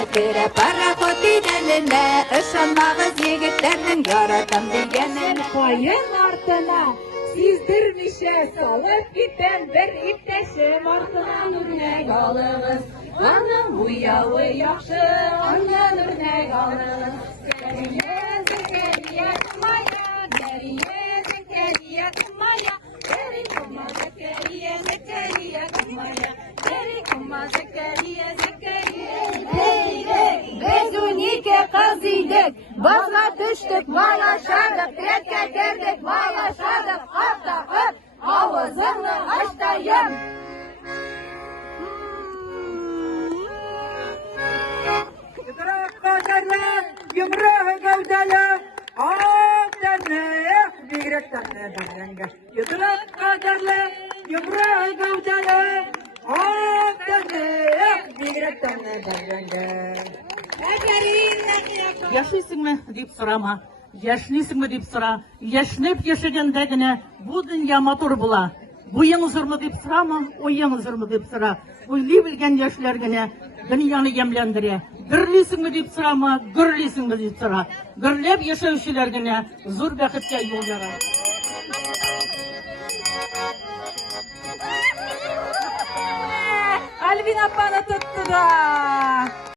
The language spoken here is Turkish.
Kere parahot diyenine ışanmağız yigitlerinin yaratam diyenine. Kayın артына сиздермичә салып китәм бер иптәшем артыннан үрнәк алыгыз. Аның уявы яхшы, аннан үрнәк алыгыз. Зәкәрия, Зәкәрия моя, Зәкәрия, Зәкәрия моя, Зәкәрия, Зәкәрия, Зәкәрия моя, Зәкәрия, Зәкәрия. Biz 12 kız idik, bazla düştük, malaşadık, retke girdik, malaşadık, hafta hıp, ağzını açtayım. Yumrak kaderle, yumrak gövdele, ağlarını bigrekten berenge. Yumrak kaderle, yumrak gövdele, ağlarını bigrekten berenge. Яшисіңме деп сұрама, яшнисіңме деп сұра, яшнеп яшегенде генә бу дөнья матур була. Буяң зурмы деп сұрама, уяң зурмы деп сұра. Уйлый белгән яшьләр генә дөньяны ямьләндерә. Гөрлисеңме деп сұрама, гөрлисеңме деп сұра. Гөрләп яшәүчеләр генә зур бәхеткә юл яра. Альбина апаны тотты да.